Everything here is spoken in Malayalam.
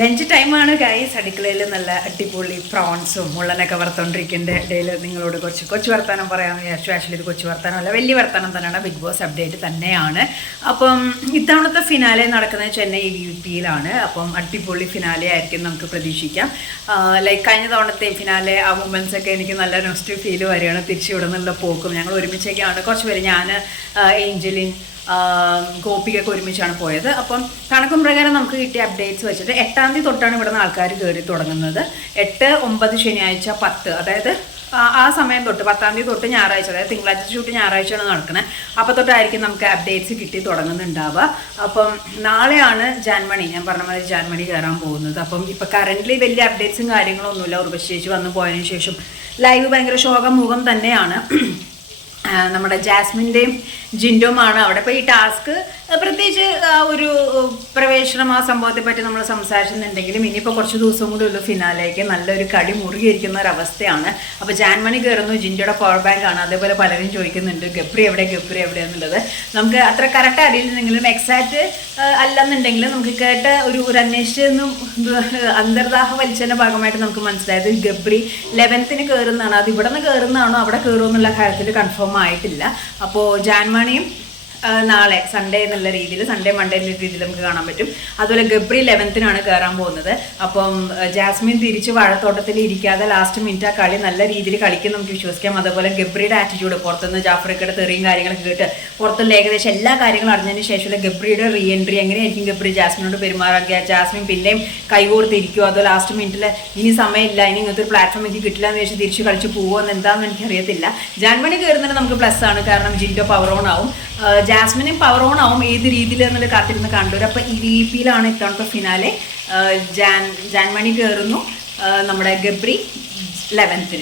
ലഞ്ച് ടൈമാണ് ഗൈസ്. അടുക്കളയിൽ നല്ല അടിപൊളി പ്രോൺസും മുള്ളനൊക്കെ വറുത്തോണ്ടിരിക്കേണ്ട ഇടയിൽ നിങ്ങളോട് കൊച്ചു വർത്താനം പറയാമെന്ന് വിചാരിച്ചു. ആക്ച്വലി ഇത് കൊച്ചു വർത്താനം അല്ല, വലിയ വർത്താനം തന്നെയാണ്. ബിഗ് ബോസ് അപ്ഡേറ്റ് തന്നെയാണ്. അപ്പം ഇത്തവണത്തെ ഫിനാലെ നടക്കുന്നത് ചെന്നൈ UPയിലാണ്. അപ്പം അടിപൊളി ഫിനാലെ ആയിരിക്കും നമുക്ക് പ്രതീക്ഷിക്കാം. ലൈക്ക് കഴിഞ്ഞ തവണത്തെ ഫിനാലെ ആ മൂമെൻറ്റ്സ് ഒക്കെ എനിക്ക് നല്ല നെഗറ്റീവ് ഫീൽ വരികയാണ്. തിരിച്ചു ഇവിടെ നിന്നുള്ള പോക്കും ഞങ്ങൾ ഒരുമിച്ചൊക്കെയാണ്. കുറച്ച് പേര്, ഞാൻ, ഏഞ്ചലിൻ, ഗോപികൊക്കെ ഒരുമിച്ചാണ് പോയത്. അപ്പം കണക്കും പ്രകാരം നമുക്ക് കിട്ടിയ അപ്ഡേറ്റ്സ് വെച്ചിട്ട് 8-ാം തീയതി തൊട്ടാണ് ഇവിടെ നിന്ന് ആൾക്കാർ കയറി തുടങ്ങുന്നത്. 8, 9 ശനിയാഴ്ച 10, അതായത് ആ സമയം തൊട്ട് 10-ാം തീയതി തൊട്ട് ഞായറാഴ്ച, അതായത് തിങ്കളാഴ്ച ഷൂട്ട് ഞായറാഴ്ചയാണ് നടക്കുന്നത്. അപ്പോൾ തൊട്ടായിരിക്കും നമുക്ക് അപ്ഡേറ്റ്സ് കിട്ടി തുടങ്ങുന്നുണ്ടാവുക. അപ്പം നാളെയാണ് ജാൻമണി, ഞാൻ പറഞ്ഞ മാതിരി ജാൻമണി കയറാൻ പോകുന്നത്. അപ്പം ഇപ്പം കറൻ്റ്ലി വലിയ അപ്ഡേറ്റ്സും കാര്യങ്ങളൊന്നുമില്ല. ഉർവശി ചേച്ചി വന്ന് പോയതിനു ശേഷം ലൈവ് ഭയങ്കര ശോകമുഖം തന്നെയാണ്. നമ്മുടെ ജാസ്മിൻ്റെയും ജിൻഡോമാണ് അവിടെ. ഇപ്പോൾ ഈ ടാസ്ക് പ്രത്യേകിച്ച് ഒരു പ്രവേശനം ആ സംഭവത്തെ പറ്റി നമ്മൾ സംസാരിച്ചിട്ടുണ്ടെങ്കിലും ഇനിയിപ്പോൾ കുറച്ച് ദിവസം കൂടി ഉള്ളൂ ഫിനാലേക്ക്. നല്ലൊരു കടി മുറുകിയിരിക്കുന്ന ഒരവസ്ഥയാണ്. അപ്പോൾ ജാൻമണി കയറുന്നു, ജിൻഡോയുടെ പവർ ബാങ്ക് ആണ്. അതേപോലെ പലരും ചോദിക്കുന്നുണ്ട് ഗബ്രി എവിടെയെന്നുള്ളത്. നമുക്ക് അത്ര കറക്റ്റ് അറിയില്ലെന്നെങ്കിലും എക്സാക്റ്റ് അല്ലെന്നുണ്ടെങ്കിലും നമുക്ക് കേട്ട ഒരു അന്വേഷിച്ചൊന്നും അന്തർദാഹ വലിച്ചതിൻ്റെ ഭാഗമായിട്ട് നമുക്ക് മനസ്സിലായത് ഗബ്രി 11th കയറുന്നതാണ്. അത് ഇവിടെ നിന്ന് കയറുന്നതാണോ അവിടെ കയറുമെന്നുള്ള കാര്യത്തിൽ കൺഫേം ആയിട്ടില്ല. അപ്പോൾ ജാൻമണിയും നാളെ സൺഡേ എന്നുള്ള രീതിയിൽ, സൺഡേ മൺഡേ എന്നുള്ള രീതിയിൽ നമുക്ക് കാണാൻ പറ്റും. അതുപോലെ ഗബ്രി 11th കയറാൻ പോകുന്നത്. അപ്പം ജാസ്മിൻ തിരിച്ച് വാഴത്തോട്ടത്തിൽ ഇരിക്കാതെ ലാസ്റ്റ് മിനിറ്റ് ആ കളി നല്ല രീതിയിൽ കളിക്കും നമുക്ക് വിശ്വസിക്കാം. അതുപോലെ ഗബ്രിയുടെ ആറ്റിറ്റ്യൂഡ്, പുറത്തുനിന്ന് ജാഫ്രിക്കയുടെ തെറിയും കാര്യങ്ങളൊക്കെ കേട്ട് പുറത്തുള്ള ഏകദേശം എല്ലാ കാര്യങ്ങളും അറിഞ്ഞതിന് ശേഷമുള്ള ഗബ്രിയുടെ റീ എൻട്രി, എങ്ങനെയായിരിക്കും ഗബ്രി ജാസ്മിനോട് പെരുമാറാക്കുക, ജാസ്മിൻ പിന്നെയും കൈകോർത്തിരിക്കുമോ, അതോ ലാസ്റ്റ് മിനിറ്റിൽ ഇനി സമയമില്ല, ഇനി ഇങ്ങനത്തെ ഒരു പ്ലാറ്റ്ഫോം എനിക്ക് കിട്ടില്ല എന്ന് വെച്ച് തിരിച്ച് കളിച്ച് പോകുമോ എന്ന് എന്താണെന്ന് എനിക്കറിയത്തില്ല. ജാൻമണി കയറുന്നതിന് നമുക്ക് പ്ലസ് ആണ്, കാരണം ജിൻഡോ പവർ ഓൺ ആവും, ജാസ്മിനും പവർ ഓൺ ആവും. ഏത് രീതിയിൽ എന്നുള്ള കാത്തിരുന്ന് കണ്ടുവരും. അപ്പോൾ ഈ UPയിലാണ് ഇത്തവണത്തെ ഫിനാലെ. ജാൻമണി കയറുന്നു, നമ്മുടെ ഗബ്രി 11th.